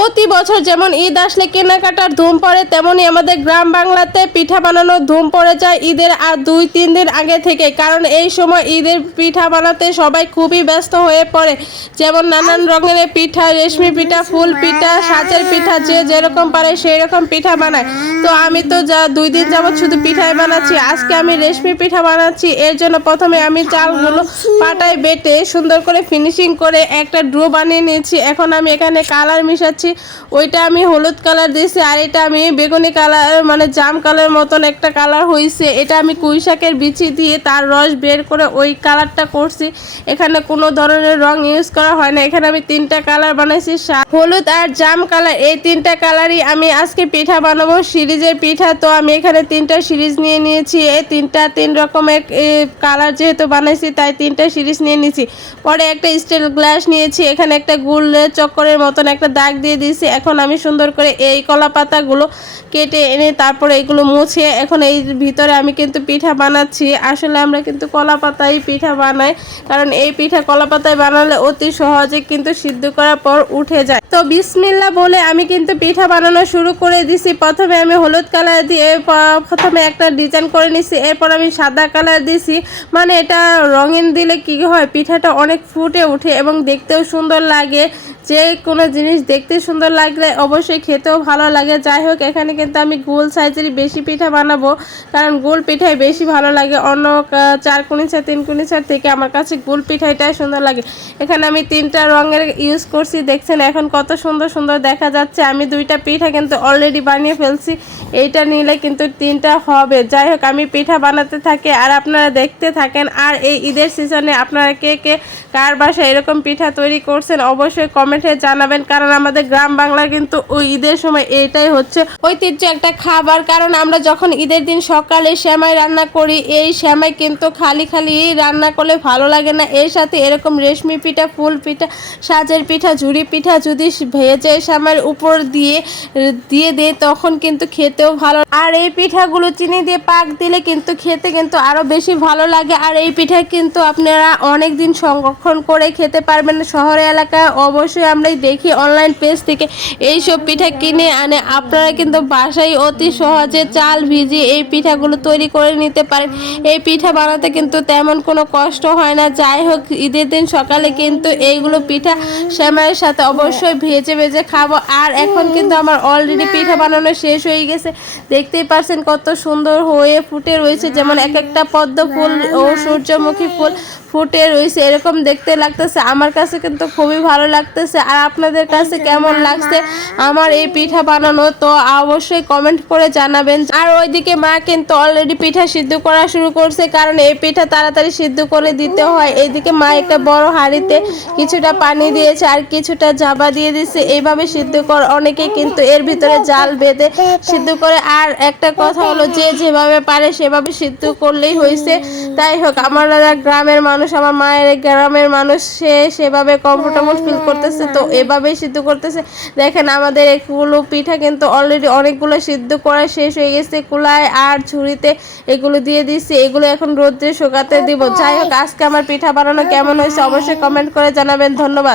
প্রতি বছর যেমন ঈদ আসলে কেনাকাটার ধুম পড়ে তেমনই আমাদের গ্রাম বাংলাতে পিঠা বানানোর ধুম পড়ে যায় ঈদের আর দুই, তিন দিন আগে থেকে। কারণ এই সময় ঈদের পিঠা বানাতে সবাই খুবই ব্যস্ত হয়ে পড়ে। যেমন নানান রঙের পিঠা, রেশমি পিঠা, ফুল পিঠা সাঁচের পিঠা, যে যেরকম পারে সেই রকম পিঠা বানায়। তো আমি তো যা দুই দিন যাবত শুধু পিঠাই বানাচ্ছি, আজকে আমি রেশমি পিঠা বানাচ্ছি। এর জন্য প্রথমে আমি চালগুলো পাটায় বেটে সুন্দর করে ফিনিশিং করে একটা ড্রো বানিয়ে নিয়েছি। এখন আমি এখানে কালার মিশাচ্ছি ওইটা আমি হলুদ কালার দিয়েছি, আর এটা আমি বেগুনি কালার মানে জাম কালার মতন একটা কালার হয়েছে এটা আমি কুই শাকের বিচি দিয়ে তার রস বের করে ওই কালারটা করছি। এখানে কোনো ধরনের রং ইউজ করা হয় না। এখানে আমি তিনটা কালার বানাইছি হলুদ আর জাম কালার। এই তিনটা কালারই আমি আজকে পিঠা বানাবো। সিরিজের পিঠা তো আমি এখানে তিনটা সিরিজ নিয়ে নিয়েছি। এই তিনটা তিন রকমের কালার যেহেতু বানাইছি, তাই তিনটা সিরিজ নিয়ে নিয়েছি। পরে একটা স্টিল গ্লাস নিয়েছি। এখানে একটা গুল চক্করের মতন একটা দাগ দিয়ে দিয়েছি। এখন আমি সুন্দর করে এই কলা পাতাগুলো কেটে এনে তারপরে এগুলো মুছে এখন এই ভিতরে আমি কিন্তু পিঠা বানাচ্ছি। আসলে আমরা কিন্তু কলা পাতায় পিঠা বানাই, কারণ এই পিঠা কলা পাতায় বানালে অতি সহজে কিন্তু সিদ্ধ করার পর উঠে যায়। তো বিসমিল্লা বলে আমি কিন্তু পিঠা বানানো শুরু করে দিছি। প্রথমে আমি হলুদ কালার দিয়ে প্রথমে একটা ডিজাইন করে নিছি, এরপর আমি সাদা কালার দিছি। মানে এটা রঙিন দিলে কি হয়, পিঠাটা অনেক ফুটে ওঠে এবং দেখতেও সুন্দর লাগে। যে কোনো জিনিস দেখতে সুন্দর লাগলে অবশ্যই খেতেও ভালো লাগে। যাই হোক, এখানে কিন্তু আমি গোল সাইজেরই বেশি পিঠা বানাবো, কারণ গোল পিঠাই বেশি ভালো লাগে। অন্য চার কুনিচা তিন কুনিচার থেকে আমার কাছে গোল পিঠাইটাই সুন্দর লাগে। এখানে আমি তিনটা রঙের ইউজ করছি, দেখছেন এখন কত সুন্দর সুন্দর দেখা যাচ্ছে। আমি দুইটা পিঠা কিন্তু অলরেডি বানিয়ে ফেলছি, এইটা নিলে কিন্তু তিনটা হবে। যাই হোক, আমি পিঠা বানাতে থাকি আর আপনারা দেখতে থাকেন। আর এই ঈদের সিজনে আপনারা কে কে, কার বাসায় এরকম পিঠা তৈরি করছেন, অবশ্যই কমেন্টে জানাবেন, কারণ আমাদের গ্রাম বাংলা কিন্তু ওই ঈদের সময় এইটাই হচ্ছে ঐতিহ্য একটা খাবার। কারণ আমরা যখন ঈদের দিন সকালে শ্যামাই রান্না করি, এই শ্যামাই কিন্তু খালি খালি রান্না করলে ভালো লাগে না। এর সাথে এরকম রেশমি পিঠা, ফুল পিঠা, সাজের পিঠা ঝুড়ি পিঠা যদি ভেজে শ্যামাইয়ের উপর দিয়ে দিয়ে দেয় তখন কিন্তু খেতেও ভালো আর এই পিঠাগুলো চিনি দিয়ে পাক দিলে কিন্তু খেতে কিন্তু আরও বেশি ভালো লাগে। আর এই পিঠা কিন্তু আপনারা অনেক দিন সংরক্ষণ করে খেতে পারবেন শহরে এলাকায় অবশ্যই আমরাই দেখি, অনলাইন পেজ থেকে এইসব পিঠা কিনে আনে। আপনারা কিন্তু বাসায় অতি সহজে চাল ভিজিয়ে এই পিঠাগুলো তৈরি করে নিতে পারেন। এই পিঠা বানাতে কিন্তু তেমন কোনো কষ্ট হয় না। যাই হোক, ঈদের দিন সকালে কিন্তু এইগুলো পিঠা শ্যামাইয়ের সাথে অবশ্যই ভেজে ভেজে খাব। আর এখন কিন্তু আমার অলরেডি পিঠা বানানো শেষ হয়ে গেছে। দেখতেই পারছেন কত সুন্দর হয়ে ফুটে রয়েছে। যেমন এক একটা পদ্ম ফুল ও সূর্যমুখী ফুল ফুটে রয়েছে। এরকম দেখতে লাগতেছে। আমার কাছে কিন্তু খুবই ভালো লাগতেছে। আর আপনাদের কাছে কেমন লাগছে? আমার এই পিঠা বানানো তো অবশ্যই কমেন্ট করে জানাবেন। আর ওইদিকে মা কিন্তু অলরেডি পিঠা সিদ্ধ করা শুরু করছে, কারণ এই পিঠা তাড়াতাড়ি সিদ্ধ করে দিতে হয়। এইদিকে মা একটা বড় হাঁড়িতে কিছুটা পানি দিয়েছে আর কিছুটা জাবা দিয়ে দিয়েছে এইভাবে সিদ্ধ কর, অনেকে কিন্তু এর ভিতরে জাল বেঁধে সিদ্ধ করে। আর একটা কথা হলো, যে যেভাবে পারে সেভাবে সিদ্ধ করলেই হয়েছে তাই হোক, আমরা গ্রামের মানুষ, আমার মায়ের গ্রামের মানুষ, সে সেভাবে কমফোর্টেবল ফিল করতেছে। তো এভাবেই সিদ্ধ করতেছে। দেখেন আমাদের এগুলো পিঠা কিন্তু অলরেডি অনেকগুলো সিদ্ধ করা শেষ হয়ে গেছে কুলায় আর ঝুড়িতে এগুলো দিয়ে দিচ্ছি। এগুলো এখন রোদ্রে শুকাতে দিব। যাই হোক আজকে আমার পিঠা বানানো কেমন হয়েছে অবশ্যই কমেন্ট করে জানাবেন। ধন্যবাদ।